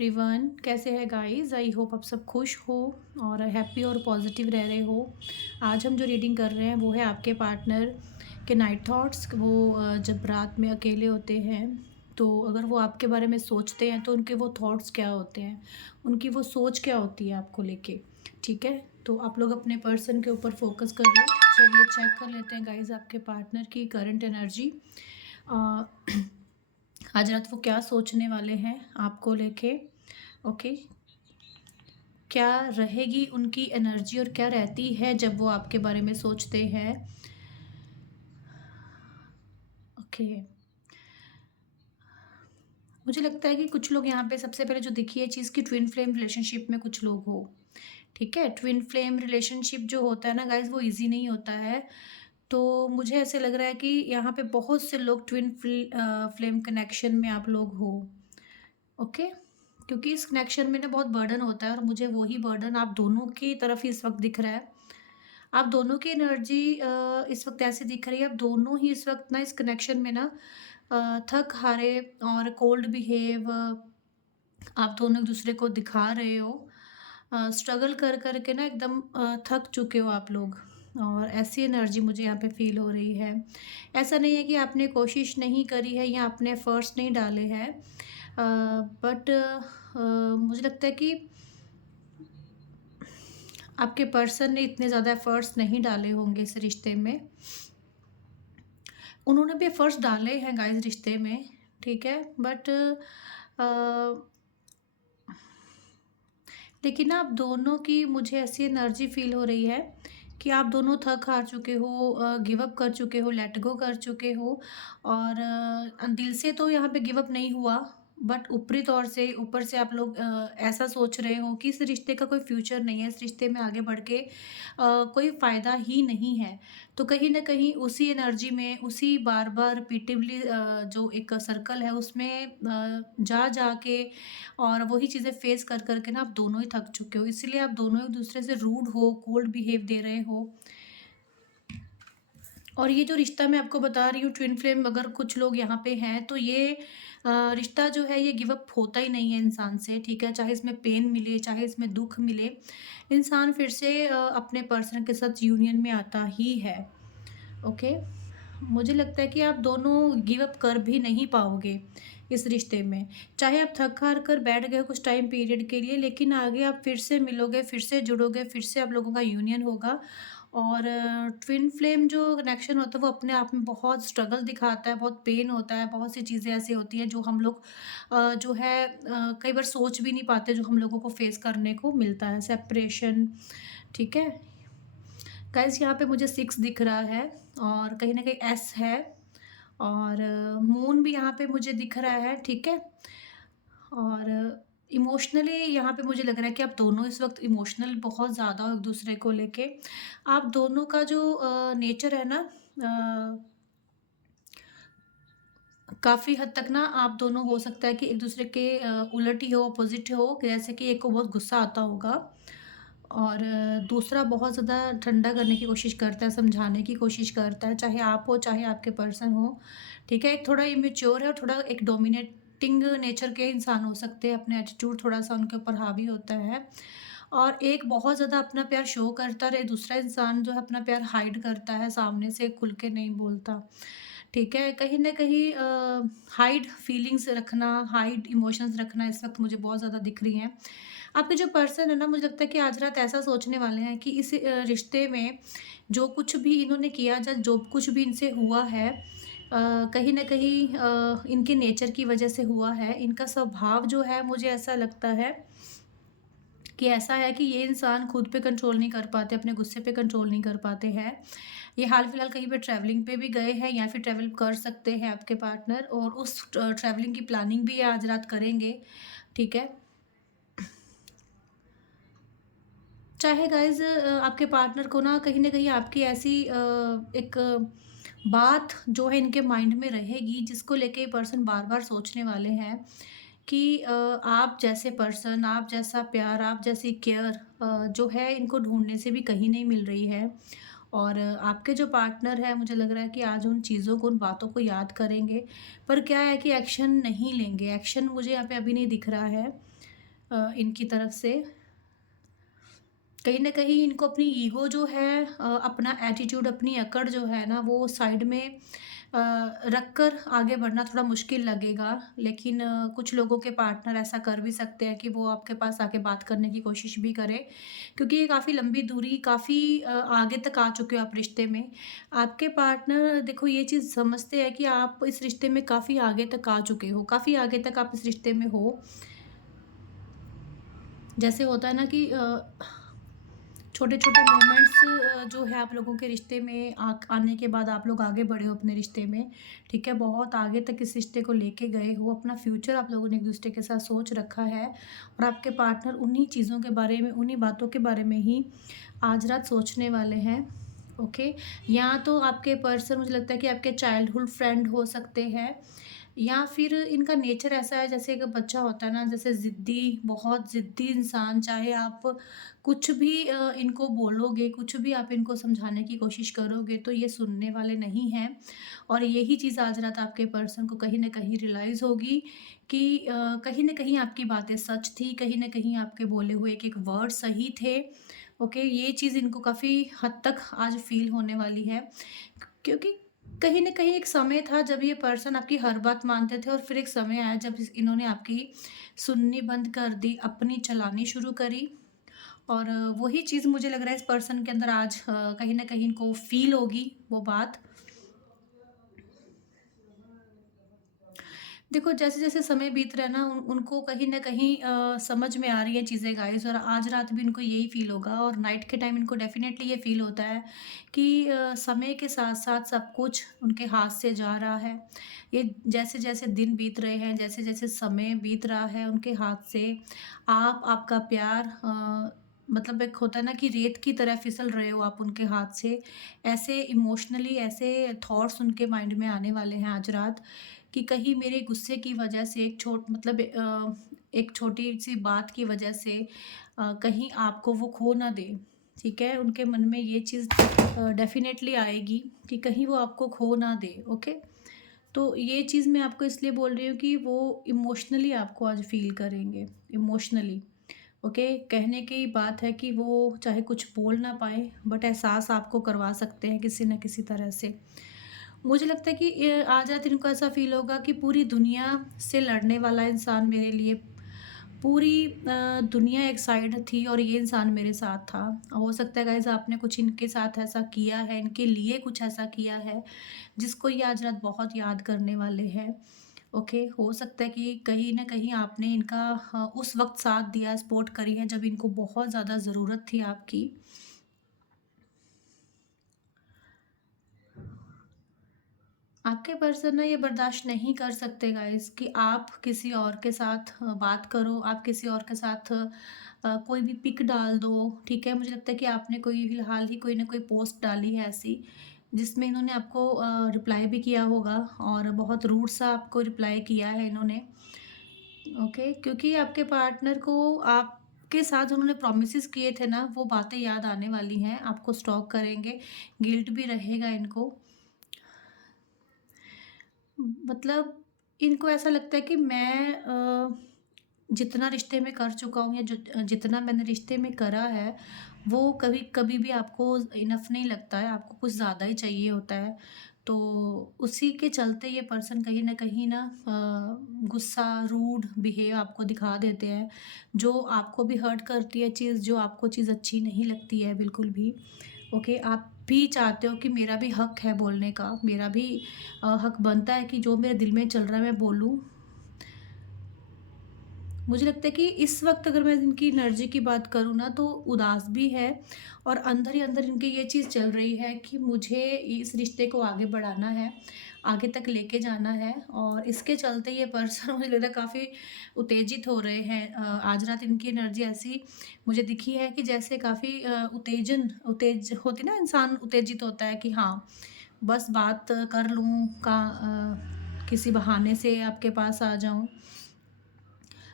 Everyone, कैसे हैं guys. I hope आप सब खुश हो और हैप्पी और पॉजिटिव रह रहे हो। आज हम जो रीडिंग कर रहे हैं वो है आपके पार्टनर के नाइट थॉट्स। वो जब रात में अकेले होते हैं तो अगर वो आपके बारे में सोचते हैं तो उनके वो थॉट्स क्या होते हैं, उनकी वो सोच क्या होती है आपको लेके। ठीक है, तो आप लोग अपने पर्सन के ऊपर फोकस कर लो। चलिए चेक कर लेते हैं गाइस आपके पार्टनर की करंट एनर्जी। आज रात वो क्या सोचने वाले हैं आपको लेके। ओके, क्या रहेगी उनकी एनर्जी और क्या रहती है जब वो आपके बारे में सोचते हैं। ओके, मुझे लगता है कि कुछ लोग यहाँ पे सबसे पहले जो दिखी है चीज़ की ट्विन फ्लेम रिलेशनशिप में कुछ लोग हो। ठीक है, ट्विन फ्लेम रिलेशनशिप जो होता है ना गाइज वो इजी नहीं होता है। तो मुझे ऐसे लग रहा है कि यहाँ पे बहुत से लोग ट्विन फ्लेम कनेक्शन में आप लोग हो। ओके, क्योंकि इस कनेक्शन में ना बहुत बर्डन होता है और मुझे वही बर्डन आप दोनों की तरफ ही इस वक्त दिख रहा है। आप दोनों की एनर्जी इस वक्त ऐसे दिख रही है, आप दोनों ही इस वक्त ना इस कनेक्शन में ना थक हारे और कोल्ड बिहेव आप दोनों एक दूसरे को दिखा रहे हो। स्ट्रगल कर कर के ना एकदम थक चुके हो आप लोग, और ऐसी एनर्जी मुझे यहाँ पे फील हो रही है। ऐसा नहीं है कि आपने कोशिश नहीं करी है या आपने एफर्ट्स नहीं डाले हैं, बट मुझे लगता है कि आपके पर्सन ने इतने ज़्यादा एफर्ट्स नहीं डाले होंगे इस रिश्ते में। उन्होंने भी एफर्ट्स डाले हैं गाइस रिश्ते में, ठीक है, बट लेकिन ना आप दोनों की मुझे ऐसी एनर्जी फील हो रही है कि आप दोनों थक हार चुके हो, गिव अप कर चुके हो, लेट गो कर चुके हो। और दिल से तो यहाँ पे गिव अप नहीं हुआ, बट ऊपरी तौर से ऊपर से आप लोग ऐसा सोच रहे हो कि इस रिश्ते का कोई फ्यूचर नहीं है, इस रिश्ते में आगे बढ़ के कोई फ़ायदा ही नहीं है। तो कहीं न कहीं उसी एनर्जी में, उसी बार-बार रिपीटिवली जो एक सर्कल है उसमें जा के और वही चीज़ें फेस कर कर के ना आप दोनों ही थक चुके हो। इसीलिए आप दोनों एक-दूसरे से रूड हो, कोल्ड बिहेव दे रहे हो। और ये जो रिश्ता मैं आपको बता रही हूँ ट्विन फ्लेम, अगर कुछ लोग यहाँ पे हैं तो ये रिश्ता जो है ये गिव अप होता ही नहीं है इंसान से, ठीक है? चाहे इसमें पेन मिले, चाहे इसमें दुःख मिले, इंसान फिर से अपने पर्सन के साथ यूनियन में आता ही है। ओके? मुझे लगता है कि आप दोनों गिव अप कर भी नहीं पाओगे इस रिश्ते में। चाहे आप थक-हार कर बैठ गए हो कुछ टाइम पीरियड के लिए, लेकिन आगे आप फिर से मिलोगे, फिर से जुड़ोगे, फिर से आप लोगों का यूनियन होगा। और ट्विन फ्लेम जो कनेक्शन होता है वो अपने आप में बहुत स्ट्रगल दिखाता है, बहुत पेन होता है, बहुत सी चीज़ें ऐसी होती हैं जो हम लोग जो है कई बार सोच भी नहीं पाते, जो हम लोगों को फेस करने को मिलता है। सेपरेशन, ठीक है? गाइज़ यहाँ पे मुझे 6 दिख रहा है और कहीं न कहीं एस है, और मून भी यहाँ पे मुझे दिख रहा है, ठीक है? और इमोशनली यहाँ पे मुझे लग रहा है कि आप दोनों इस वक़्त इमोशनल बहुत ज़्यादा हो एक-दूसरे को लेके। आप दोनों का जो नेचर है ना, काफ़ी हद तक ना आप दोनों हो सकता है कि एक-दूसरे के उलट ही हो, अपोज़िट हो। जैसे कि एक को बहुत गुस्सा आता होगा और दूसरा बहुत ज़्यादा ठंडा करने की कोशिश करता है, समझाने की कोशिश करता है, चाहे आप हो, चाहे आपके पर्सन हो, ठीक है? एक थोड़ा इमैच्योर है और थोड़ा एक डोमिनेटिंग नेचर के इंसान हो सकते हैं, अपने एटीट्यूड थोड़ा-सा उनके ऊपर हावी होता है। और एक बहुत ज़्यादा अपना प्यार शो करता रहे, दूसरा इंसान जो है अपना प्यार हाइड करता है, सामने से खुल के नहीं बोलता, ठीक है? कहीं न कहीं हाइड फीलिंग्स रखना, हाइड इमोशंस रखना इस वक़्त मुझे बहुत ज़्यादा दिख रही हैं। आपके जो पर्सन है ना, मुझे लगता है कि आज रात ऐसा सोचने वाले हैं कि इस रिश्ते में जो कुछ भी इन्होंने किया, या जो कुछ भी इनसे हुआ है, कहीं न कहीं इनके नेचर की वज़ह से हुआ है। इनका स्वभाव जो है मुझे ऐसा लगता है कि ऐसा है कि ये इंसान खुद पे कंट्रोल नहीं कर पाते, अपने गुस्से पे कंट्रोल नहीं कर पाते हैं। ये हाल-फिलहाल कहीं पे ट्रैवलिंग पे भी गए हैं या फिर ट्रैवल कर सकते हैं आपके पार्टनर, और उस ट्रैवलिंग की प्लानिंग भी ये आज रात करेंगे, ठीक है? चाहे गाइज़ आपके पार्टनर को ना कहीं न कहीं आपकी ऐसी एक बात जो है इनके माइंड में रहेगी, जिसको लेके ये पर्सन बार-बार सोचने वाले हैं कि आप जैसे पर्सन, आप जैसा प्यार, आप जैसी केयर जो है इनको ढूँढने से भी कहीं नहीं मिल रही है। और आपके जो पार्टनर हैं मुझे लग रहा है कि आज उन चीज़ों को, उन बातों को याद करेंगे, पर क्या है कि एक्शन नहीं लेंगे। एक्शन मुझे यहाँ पे अभी नहीं दिख रहा है। इनकी तरफ से। कहीं न कहीं इनको अपनी ईगो जो है, अपना एटीट्यूड, अपनी अकड़ जो है ना, वो साइड में रख कर आगे बढ़ना थोड़ा मुश्किल लगेगा। लेकिन कुछ लोगों के पार्टनर ऐसा कर भी सकते हैं कि वो आपके पास आके बात करने की कोशिश भी करें, क्योंकि ये काफ़ी लंबी दूरी, काफ़ी आगे तक आ चुके हो आप रिश्ते में। आपके पार्टनर देखो ये चीज़ समझते हैं कि आप इस रिश्ते में काफ़ी आगे तक आ चुके हो, काफ़ी आगे तक आप इस रिश्ते में हो। जैसे होता है ना कि छोटे-छोटे मोमेंट्स जो है आप लोगों के रिश्ते में आने के बाद आप लोग आगे बढ़े हो अपने रिश्ते में, ठीक है? बहुत आगे तक इस रिश्ते को लेके गए हो, अपना फ्यूचर आप लोगों ने एक-दूसरे के साथ सोच रखा है और आपके पार्टनर उन्हीं चीज़ों के बारे में, उन्हीं बातों के बारे में ही आज रात सोचने वाले हैं, ओके? या तो आपके पर्सन मुझे लगता है कि आपके चाइल्डहुड फ्रेंड हो सकते हैं, या फिर इनका नेचर ऐसा है जैसे एक बच्चा होता है ना, जैसे ज़िद्दी, बहुत ज़िद्दी इंसान, चाहे आप कुछ भी इनको बोलोगे, कुछ भी आप इनको समझाने की कोशिश करोगे तो ये सुनने वाले नहीं हैं। और यही चीज़ आज रात आपके पर्सन को कहीं न कहीं रियलाइज़ होगी कि कहीं न कहीं आपकी बातें सच थी, कहीं न कहीं आपके बोले हुए एक-एक वर्ड सही थे। ओके, ये चीज़ इनको काफ़ी हद तक आज फ़ील होने वाली है। क्योंकि कहीं न कहीं एक समय था जब ये पर्सन आपकी हर बात मानते थे और फिर एक समय आया जब इन्होंने आपकी सुननी बंद कर दी, अपनी चलानी शुरू करी। और वही चीज़ मुझे लग रहा है इस पर्सन के अंदर आज कहीं न कहीं इनको फ़ील होगी वो बात। देखो, जैसे-जैसे समय बीत रहा है ना, उनको कहीं न कहीं समझ में आ रही है चीज़ें गाइज़, और आज रात भी इनको यही फ़ील होगा और नाइट के टाइम इनको डेफ़िनेटली ये फ़ील होता है कि समय के साथ-साथ सब कुछ उनके हाथ से जा रहा है। ये जैसे-जैसे दिन बीत रहे हैं, जैसे-जैसे समय बीत रहा है उनके हाथ से, आपका प्यार मतलब एक होता है ना कि रेत की तरह फिसल रहे हो आप उनके हाथ से। ऐसे इमोशनली ऐसे थॉट्स उनके माइंड में आने वाले हैं आज रात कि कहीं मेरे गुस्से की वजह से एक छोटी-सी बात की वजह से कहीं आपको वो खो ना दें, ठीक है? उनके मन में ये चीज़ डेफ़िनेटली आएगी कि कहीं वो आपको खो ना दें, ओके? तो ये चीज़ मैं आपको इसलिए बोल रही हूँ कि वो इमोशनली आपको आज फ़ील करेंगे, इमोशनली, ओके? कहने की बात है कि वो चाहे कुछ बोल ना पाएँ, बट एहसास आपको करवा सकते हैं किसी न किसी तरह से। मुझे लगता है कि आज रात इनको ऐसा फ़ील होगा कि पूरी दुनिया से लड़ने वाला इंसान मेरे लिए, पूरी दुनिया एक साइड थी और ये इंसान मेरे साथ था। हो सकता है गाइज़ आपने कुछ इनके साथ ऐसा किया है, इनके लिए कुछ ऐसा किया है, जिसको ये आज रात बहुत याद करने वाले हैं। ओके, हो सकता है कि कहीं न कहीं आपने इनका उस वक़्त साथ दिया, सपोर्ट करी है जब इनको बहुत ज़्यादा ज़रूरत थी आपकी। आपके पर्सन ना ये बर्दाश्त नहीं कर सकते गाइस कि आप किसी और के साथ बात करो, आप किसी और के साथ कोई भी पिक डाल दो, ठीक है? मुझे लगता है कि आपने कोई फिलहाल ही कोई ना कोई पोस्ट डाली है ऐसी, जिसमें इन्होंने आपको रिप्लाई भी किया होगा और बहुत रूड सा आपको रिप्लाई किया है इन्होंने, ओके? क्योंकि आपके पार्टनर को आपके साथ जो उन्होंने प्रॉमिसेस किए थे ना, वो बातें याद आने वाली हैं, आपको स्टॉक करेंगे, गिल्ट भी रहेगा इनको। मतलब इनको ऐसा लगता है कि मैं जितना रिश्ते में कर चुका हूँ या जितना मैंने रिश्ते में करा है, वो कभी कभी भी आपको इनफ नहीं लगता है, आपको कुछ ज़्यादा ही चाहिए होता है। तो उसी के चलते ये पर्सन कहीं न कहीं ना गुस्सा, रूड बिहेव आपको दिखा देते हैं, जो आपको भी हर्ट करती है चीज़, जो आपको चीज़ अच्छी नहीं लगती है बिल्कुल भी। ओके, आप भी चाहते हो कि मेरा भी हक है बोलने का, मेरा भी हक बनता है कि जो मेरे दिल में चल रहा है मैं बोलूँ। मुझे लगता है कि इस वक़्त अगर मैं इनकी एनर्जी की बात करूँ ना, तो उदास भी है और अंदर ही अंदर इनकी ये चीज़ चल रही है कि मुझे इस रिश्ते को आगे बढ़ाना है, आगे तक लेके जाना है, और इसके चलते ये पर्सन मुझे लग रहा है काफ़ी उत्तेजित हो रहे हैं। आज रात इनकी एनर्जी ऐसी मुझे दिखी है कि जैसे काफ़ी उत्तेज होती ना, इंसान उत्तेजित होता है कि हाँ, बस बात कर लूँ किसी बहाने से आपके पास आ जाऊँ।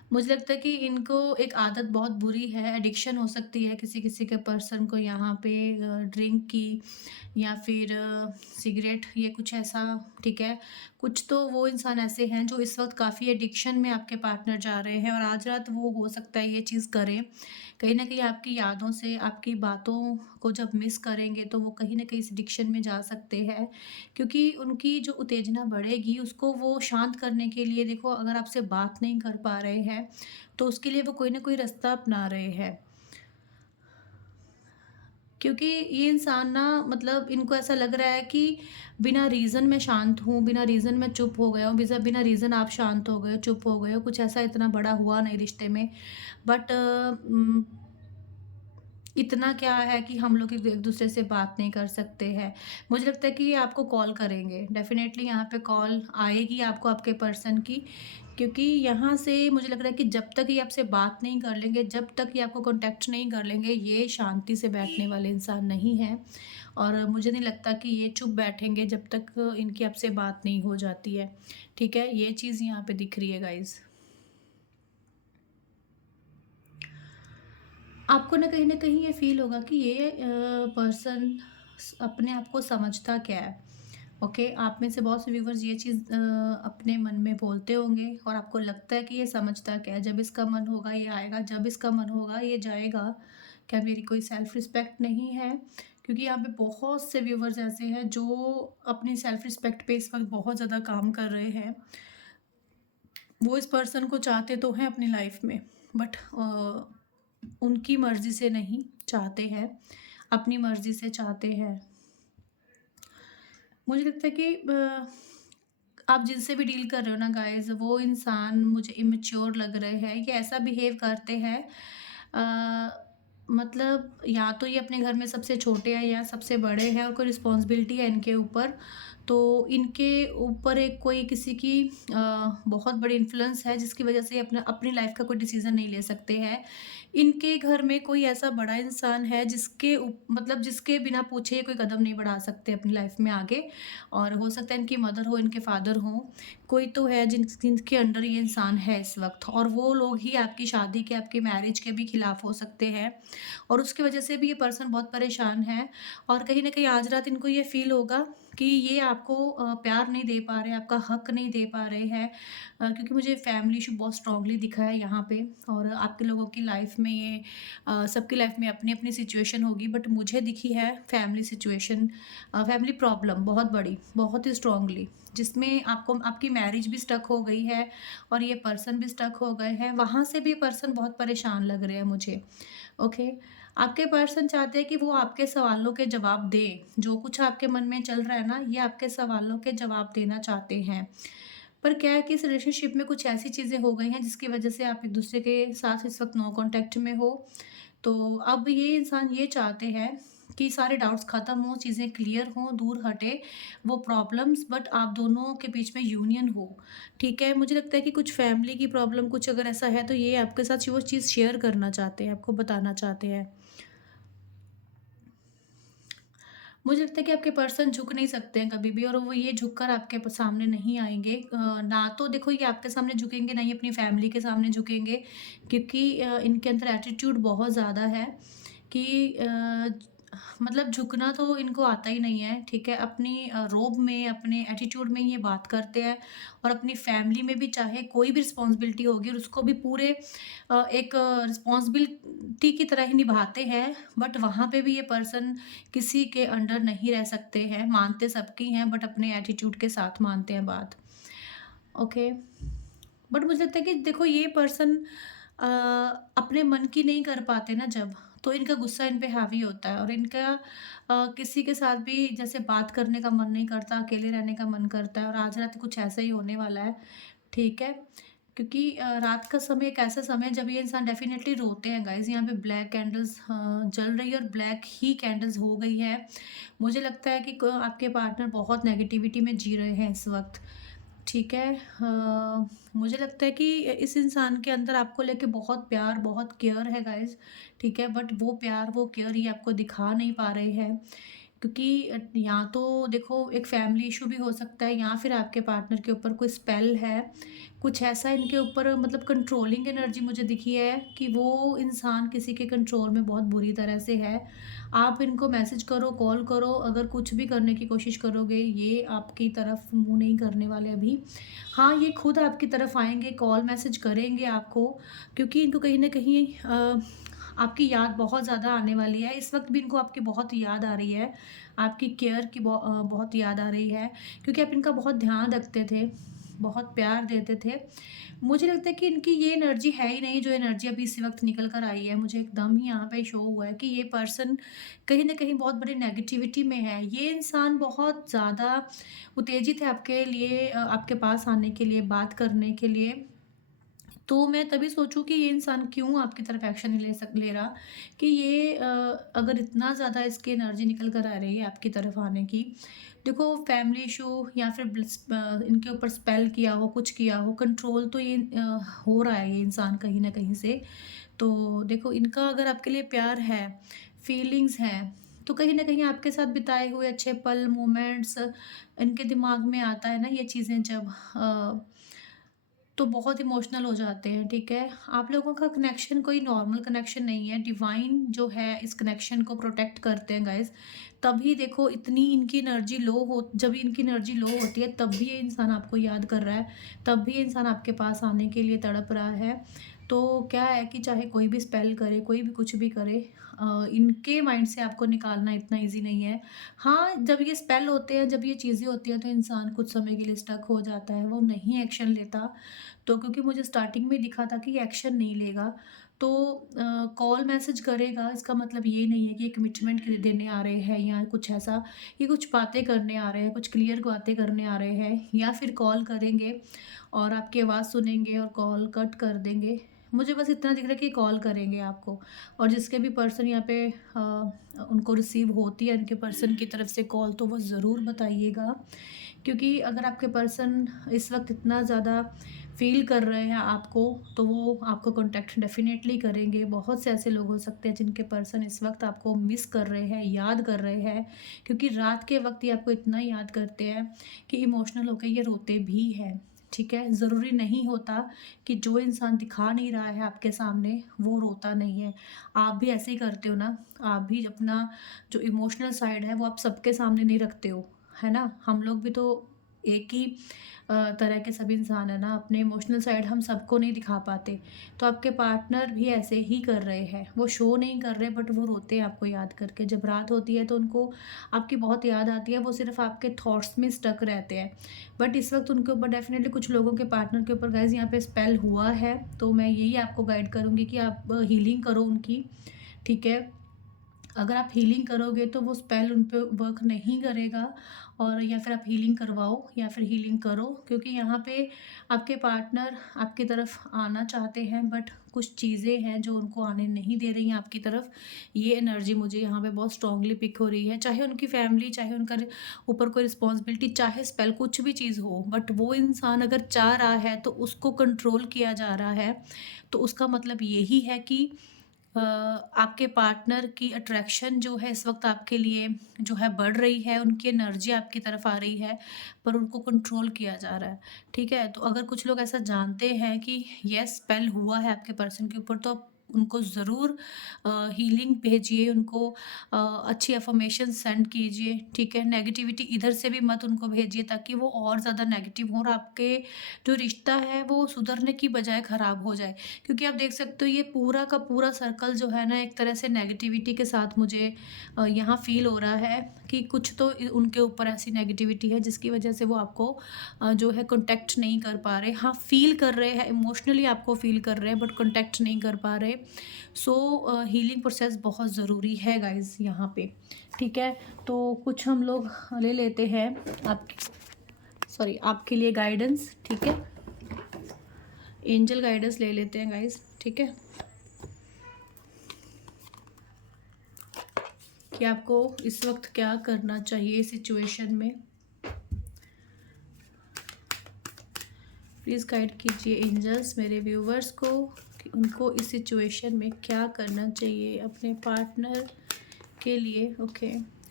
मुझे लगता है कि इनको एक आदत बहुत बुरी है, एडिक्शन हो सकती है किसी-किसी के पर्सन को यहाँ पे ड्रिंक की या फिर सिगरेट, ये कुछ ऐसा, ठीक है। कुछ तो वो इंसान ऐसे हैं जो इस वक़्त काफ़ी एडिक्शन में आपके पार्टनर जा रहे हैं और आज रात वो हो सकता है ये चीज़ करें। कहीं न कहीं आपकी यादों से, आपकी बातों को जब मिस करेंगे तो वो कहीं न कहीं इस एडिक्शन में जा सकते हैं। क्योंकि उनकी जो उत्तेजना बढ़ेगी उसको वो शांत करने के लिए, देखो अगर आपसे बात नहीं कर पा रहे हैं, तो उसके लिए वो कोई न कोई रास्ता अपना रहे हैं। क्योंकि ये इंसान ना, मतलब इनको ऐसा लग रहा है कि बिना रीज़न मैं शांत हूँ, बिना रीज़न मैं चुप हो गया हूँ, बिज़ा बिना रीज़न आप शांत हो गए हो, चुप हो गए हो, कुछ ऐसा इतना बड़ा हुआ नहीं रिश्ते में। बट इतना क्या है कि हम लोग एक-दूसरे से बात नहीं कर सकते हैं। मुझे लगता है कि ये आपको कॉल करेंगे, डेफ़िनेटली यहाँ पे कॉल आएगी आपको आपके पर्सन की, क्योंकि यहाँ से मुझे लग रहा है कि जब तक ये आपसे बात नहीं कर लेंगे, जब तक ये आपको कॉन्टैक्ट नहीं कर लेंगे, ये शांति से बैठने वाले इंसान नहीं हैं। और मुझे नहीं लगता कि ये चुप बैठेंगे जब तक इनकी आपसे बात नहीं हो जाती है। ठीक है? ये चीज़ यहाँ पे दिख रही है गाइज़। आपको ना कहीं न कहीं ये फ़ील होगा कि ये पर्सन अपने आप को समझता क्या है। ओके, आप में से बहुत से व्यूवर्स ये चीज़ अपने मन में बोलते होंगे और आपको लगता है कि ये समझता क्या है। जब इसका मन होगा ये आएगा, जब इसका मन होगा ये जाएगा। क्या मेरी कोई सेल्फ रिस्पेक्ट नहीं है? क्योंकि यहाँ पे बहुत से व्यूवर्स ऐसे हैं जो अपनी सेल्फ रिस्पेक्ट पे इस वक़्त बहुत ज़्यादा काम कर रहे हैं। वो इस पर्सन को चाहते तो हैं अपनी लाइफ में, बट उनकी मर्ज़ी से नहीं चाहते हैं, अपनी मर्ज़ी से चाहते हैं। मुझे लगता है कि आप जिनसे भी डील कर रहे हो ना गाइज़, वो इंसान मुझे इमैच्योर लग रहे हैं। ये ऐसा बिहेव करते हैं मतलब या तो ये अपने घर में सबसे छोटे हैं या सबसे बड़े हैं और कोई रिस्पॉन्सिबिलिटी है इनके ऊपर, तो इनके ऊपर एक कोई किसी की बहुत बड़ी इन्फ्लुएंस है जिसकी वज़ह से ये अपना अपनी लाइफ़ का कोई डिसीज़न नहीं ले सकते हैं। इनके घर में कोई ऐसा बड़ा इंसान है जिसके मतलब जिसके बिना पूछे ये कोई कदम नहीं बढ़ा सकते अपनी लाइफ़ में आगे। और हो सकता है इनकी मदर हो, इनके फादर हों, कोई तो है जिनके अंडर ये इंसान है इस वक़्त, और वो लोग ही आपकी शादी के, आपकी मैरिज के भी खिलाफ़ हो सकते हैं। और उसकी वजह से भी ये पर्सन बहुत परेशान है और कहीं न कहीं आज रात इनको ये फ़ील होगा कि ये आपको प्यार नहीं दे पा रहे हैं, आपका हक नहीं दे पा रहे हैं। क्योंकि मुझे फैमिली इश्यू बहुत स्ट्रॉन्गली दिखा है यहाँ पे, और आपके लोगों की लाइफ़ में ये सबकी लाइफ़ में अपनी-अपनी सिचुएशन होगी, बट मुझे दिखी है फैमिली सिचुएशन, फैमिली प्रॉब्लम बहुत बड़ी, बहुत ही स्ट्रॉन्गली, जिसमें आपको आपकी मैरिज भी स्टक हो गई है और ये पर्सन भी स्टक हो गए हैं। वहाँ से भी पर्सन बहुत परेशान लग रहे हैं मुझे। ओके, आपके पर्सन चाहते हैं कि वो आपके सवालों के जवाब दें, जो कुछ आपके मन में चल रहा है ना, ये आपके सवालों के जवाब देना चाहते हैं। पर क्या है कि इस रिलेशनशिप में कुछ ऐसी चीज़ें हो गई हैं जिसकी वजह से आप एक-दूसरे के साथ इस वक़्त नो कॉन्टैक्ट में हो। तो अब ये इंसान ये चाहते हैं कि सारे डाउट्स ख़त्म हों, चीज़ें क्लियर हों, दूर हटे वो प्रॉब्लम्स, बट आप दोनों के बीच में यूनियन हो, ठीक है? मुझे लगता है कि कुछ फैमिली की प्रॉब्लम कुछ अगर ऐसा है तो ये आपके साथ वो चीज़ शेयर करना चाहते हैं, आपको बताना चाहते हैं। मुझे लगता है कि आपके पर्सन झुक नहीं सकते हैं कभी भी, और वो ये झुककर आपके सामने नहीं आएँगे। ना तो देखो ये आपके सामने झुकेंगे, ना ही अपनी फैमिली के सामने झुकेंगे, क्योंकि इनके अंदर एटीट्यूड बहुत ज़्यादा है कि मतलब झुकना तो इनको आता ही नहीं है, ठीक है? अपनी रोब में, अपने एटीट्यूड में ये बात करते हैं, और अपनी फैमिली में भी चाहे कोई भी रिस्पॉन्सिबिलिटी होगी और उसको भी पूरे एक रिस्पॉन्सिबिलिटी की तरह ही निभाते हैं, बट वहाँ पे भी ये पर्सन किसी के अंडर नहीं रह सकते हैं, मानते सबकी हैं बट अपने एटीट्यूड के साथ मानते हैं बात। ओके। बट मुझे लगता है कि देखो ये पर्सन अपने मन की नहीं कर पाते ना जब, तो इनका गुस्सा इन पे हावी होता है, और इनका किसी के साथ भी जैसे बात करने का मन नहीं करता, अकेले रहने का मन करता है, और आज रात कुछ ऐसा ही होने वाला है, ठीक है? क्योंकि रात का समय एक ऐसा समय है जब ये इंसान डेफ़िनेटली रोते हैं गाइज़। यहाँ पे ब्लैक कैंडल्स जल रही है और ब्लैक ही कैंडल्स हो गई है। मुझे लगता है कि क आपके पार्टनर बहुत नेगेटिविटी में जी रहे हैं इस वक़्त, ठीक है? मुझे लगता है कि इस इंसान के अंदर आपको लेके बहुत प्यार, बहुत केयर है गाइज़, ठीक है? बट वो प्यार, वो केयर ये आपको दिखा नहीं पा रहे हैं। क्योंकि यहाँ तो देखो एक फैमिली इशू भी हो सकता है, या फिर आपके पार्टनर के ऊपर कोई स्पेल है, कुछ ऐसा इनके ऊपर मतलब कंट्रोलिंग एनर्जी मुझे दिखी है कि वो इंसान किसी के कंट्रोल में बहुत बुरी तरह से है। आप इनको मैसेज करो, कॉल करो, अगर कुछ भी करने की कोशिश करोगे, ये आपकी तरफ मुँह नहीं करने वाले अभी। हाँ, ये खुद आपकी तरफ आएँगे, कॉल मैसेज करेंगे आपको, क्योंकि इनको कहीं न कहीं आपकी याद बहुत ज़्यादा आने वाली है। इस वक़्त भी इनको आपकी बहुत याद आ रही है, आपकी केयर की बहुत याद आ रही है, क्योंकि आप इनका बहुत ध्यान रखते थे, बहुत प्यार देते थे। मुझे लगता है कि इनकी ये एनर्जी है ही नहीं, जो एनर्जी अभी इसी वक़्त निकल कर आई है। मुझे एकदम ही यहाँ पे शो हुआ है कि ये पर्सन कहीं न कहीं बहुत बड़ी नेगेटिविटी में है। ये इंसान बहुत ज़्यादा उत्तेजित है आपके लिए, आपके पास आने के लिए, बात करने के लिए। तो मैं तभी सोचूँ कि ये इंसान क्यों आपकी तरफ एक्शन नहीं ले रहा, कि ये अगर इतना ज़्यादा इसकी एनर्जी निकल कर आ रही है आपकी तरफ आने की, देखो फैमिली इशू या फिर इनके ऊपर स्पेल किया हो, कुछ किया हो, कंट्रोल तो ये हो रहा है ये इंसान कहीं न कहीं से। तो देखो इनका अगर आपके लिए प्यार है, फीलिंग्स हैं, तो कहीं न कहीं आपके साथ बिताए हुए अच्छे पल, मोमेंट्स इनके दिमाग में आता है ना ये चीज़ें जब तो बहुत इमोशनल हो जाते हैं, ठीक है? आप लोगों का कनेक्शन कोई नॉर्मल कनेक्शन नहीं है, डिवाइन जो है इस कनेक्शन को प्रोटेक्ट करते हैं गाइज़। तभी देखो इतनी इनकी एनर्जी लो हो जब इनकी एनर्जी लो होती है तब भी ये इंसान आपको याद कर रहा है, तब भी ये इंसान आपके पास आने के लिए तड़प रहा है। तो क्या है कि चाहे कोई भी स्पेल करे, कोई भी कुछ भी करे, इनके माइंड से आपको निकालना इतना ईज़ी नहीं है। हाँ, जब ये स्पेल होते हैं, जब ये चीज़ें होती हैं तो इंसान कुछ समय के लिए स्टक हो जाता है, वो नहीं एक्शन लेता। तो क्योंकि मुझे स्टार्टिंग में दिखा था कि एक्शन नहीं लेगा, तो कॉल मैसेज करेगा, इसका मतलब ये नहीं है कि ये कमिटमेंट देने आ रहे हैं या कुछ ऐसा। ये कुछ बातें करने आ रहे हैं, कुछ क्लियर बातें करने आ रहे हैं, या फिर कॉल करेंगे और आपकी आवाज़ सुनेंगे और कॉल कट कर देंगे। मुझे बस इतना दिख रहा है कि कॉल करेंगे आपको, और जिसके भी पर्सन यहाँ पे उनको रिसीव होती है इनके पर्सन की तरफ से कॉल, तो वो ज़रूर बताइएगा। क्योंकि अगर आपके पर्सन इस वक़्त इतना ज़्यादा फ़ील कर रहे हैं आपको, तो वो आपको कॉन्टैक्ट डेफ़िनेटली करेंगे। बहुत से ऐसे लोग हो सकते हैं जिनके पर्सन इस वक़्त आपको मिस कर रहे हैं, याद कर रहे हैं, क्योंकि रात के वक़्त ये आपको इतना याद करते हैं कि इमोशनल होके ये रोते भी हैं, ठीक है? ज़रूरी नहीं होता कि जो इंसान दिखा नहीं रहा है आपके सामने, वो रोता नहीं है। आप भी ऐसे ही करते हो ना, आप भी अपना जो इमोशनल साइड है, वो आप सबके सामने नहीं रखते हो, है ना? हम लोग भी तो एक ही तरह के सब इंसान है ना, अपने इमोशनल साइड हम सबको नहीं दिखा पाते। तो आपके पार्टनर भी ऐसे ही कर रहे हैं, वो शो नहीं कर रहे बट वो रोते हैं आपको याद करके। जब रात होती है तो उनको आपकी बहुत याद आती है, वो सिर्फ़ आपके थॉट्स में स्टक रहते हैं। बट इस वक़्त उनके ऊपर डेफ़िनेटली कुछ लोगों के पार्टनर के ऊपर गाइज़ यहाँ पे स्पेल हुआ है, तो मैं यही आपको गाइड करूँगी कि आप हीलिंग करो उनकी, ठीक है? अगर आप हीलिंग करोगे तो वो स्पेल उन पे वर्क नहीं करेगा, और या फिर आप हीलिंग करवाओ या फिर हीलिंग करो, क्योंकि यहाँ पे आपके पार्टनर आपकी तरफ आना चाहते हैं बट कुछ चीज़ें हैं जो उनको आने नहीं दे रही हैं आपकी तरफ। ये एनर्जी मुझे यहाँ पे बहुत स्ट्रांगली पिक हो रही है, चाहे उनकी फैमिली, चाहे उनका ऊपर कोई रिस्पॉन्सिबिलिटी, चाहे स्पेल, कुछ भी चीज़ हो, बट वो इंसान अगर चाह रहा है तो उसको कंट्रोल किया जा रहा है। तो उसका मतलब यही है कि आपके पार्टनर की अट्रैक्शन जो है इस वक़्त आपके लिए जो है बढ़ रही है, उनकी एनर्जी आपकी तरफ आ रही है, पर उनको कंट्रोल किया जा रहा है, ठीक है? तो अगर कुछ लोग ऐसा जानते हैं कि येस स्पेल हुआ है आपके पर्सन के ऊपर, तो आप उनको ज़रूर हीलिंग भेजिए, उनको अच्छी अफ़र्मेशन सेंड कीजिए, ठीक है? नेगेटिविटी इधर से भी मत उनको भेजिए ताकि वो और ज़्यादा नेगेटिव हों और आपके जो रिश्ता है वो सुधरने की बजाय ख़राब हो जाए। क्योंकि आप देख सकते हो ये पूरा का पूरा सर्कल जो है ना एक तरह से नेगेटिविटी के साथ मुझे यहाँ फ़ील हो रहा है कि कुछ तो उनके ऊपर ऐसी नेगेटिविटी है जिसकी वजह से वो आपको जो है कांटेक्ट नहीं कर पा रहे। हाँ, फ़ील कर रहे हैं, इमोशनली आपको फ़ील कर रहे हैं बट कांटेक्ट नहीं कर पा रहे। सो हीलिंग प्रोसेस बहुत ज़रूरी है गाइज़ यहाँ पे, ठीक है? तो कुछ हम लोग ले लेते हैं आप आपके लिए गाइडेंस, ठीक है? एंजल गाइडेंस ले लेते हैं गाइज़, ठीक है? कि आपको इस वक़्त क्या करना चाहिए सिचुएशन में। प्लीज़ गाइड कीजिए एंजल्स मेरे व्यूवर्स को कि उनको इस सिचुएशन में क्या करना चाहिए अपने पार्टनर के लिए। Okay,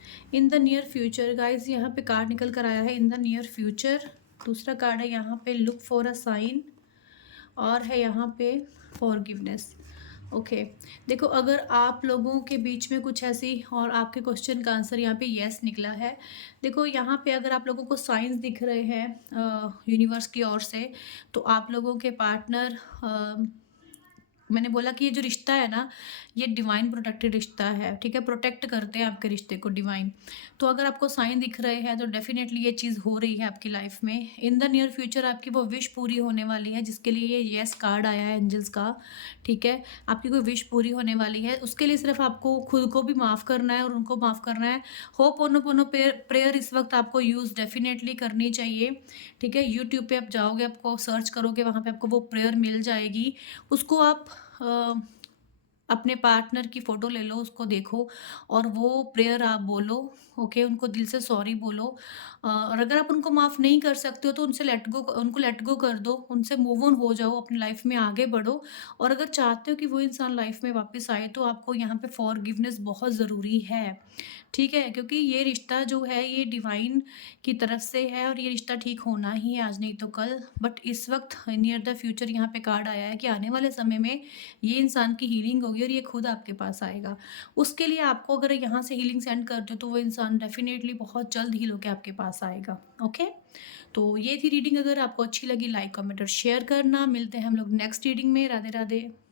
in the near future guys, यहाँ पे कार्ड निकल कर आया है इन द नियर फ्यूचर। दूसरा कार्ड है यहाँ पे लुक फॉर अ साइन, और है यहाँ पे फॉरगिवनेस। ओके, देखो अगर आप लोगों के बीच में कुछ ऐसी, और आपके क्वेश्चन का आंसर यहाँ पे यस निकला है। देखो यहाँ पे अगर आप लोगों को साइंस दिख रहे हैं यूनिवर्स की ओर से, तो आप लोगों के पार्टनर, मैंने बोला कि ये जो रिश्ता है ना, ये डिवाइन प्रोटेक्टेड रिश्ता है, ठीक है, प्रोटेक्ट करते हैं आपके रिश्ते को डिवाइन। तो अगर आपको साइन दिख रहे हैं तो डेफिनेटली ये चीज़ हो रही है आपकी लाइफ में। इन द नियर फ्यूचर आपकी वो विश पूरी होने वाली है जिसके लिए ये येस कार्ड आया है एंजल्स का, ठीक है। आपकी कोई विश पूरी होने वाली है, उसके लिए सिर्फ आपको खुद को भी माफ़ करना है और उनको माफ़ करना है। होपोनोपोनो प्रेयर इस वक्त आपको यूज़ डेफिनेटली करनी चाहिए, ठीक है। यूट्यूब पे आप जाओगे, आपको सर्च करोगे, वहाँ पे आपको वो प्रेयर मिल जाएगी। उसको आप अ, अपने पार्टनर की फ़ोटो ले लो, उसको देखो और वो प्रेयर आप बोलो, ओके? उनको दिल से सॉरी बोलो। और अगर आप उनको माफ़ नहीं कर सकते हो तो उनको लेट गो कर दो, उनसे मूव ऑन हो जाओ, अपनी लाइफ़ में आगे बढ़ो। और अगर चाहते हो कि वो इंसान लाइफ़ में वापस आए तो आपको यहाँ पे फॉरगिवनेस बहुत ज़रूरी है, ठीक है? क्योंकि ये रिश्ता जो है ये डिवाइन की तरफ से है और ये रिश्ता ठीक होना ही है, आज नहीं तो कल। बट इस वक़्त नियर द फ्यूचर यहाँ पे कार्ड आया है कि आने वाले समय में ये इंसान की हीलिंग होगी और ये खुद आपके पास आएगा। उसके लिए आपको अगर यहाँ से हीलिंग सेंड कर दो तो वो इंसान डेफ़िनेटली बहुत जल्द हील होके आपके पास आएगा, ओके? तो ये थी रीडिंग, अगर आपको अच्छी लगी लाइक, कमेंट और शेयर करना। मिलते हैं हम लोग नेक्स्ट रीडिंग में। राधे, राधे।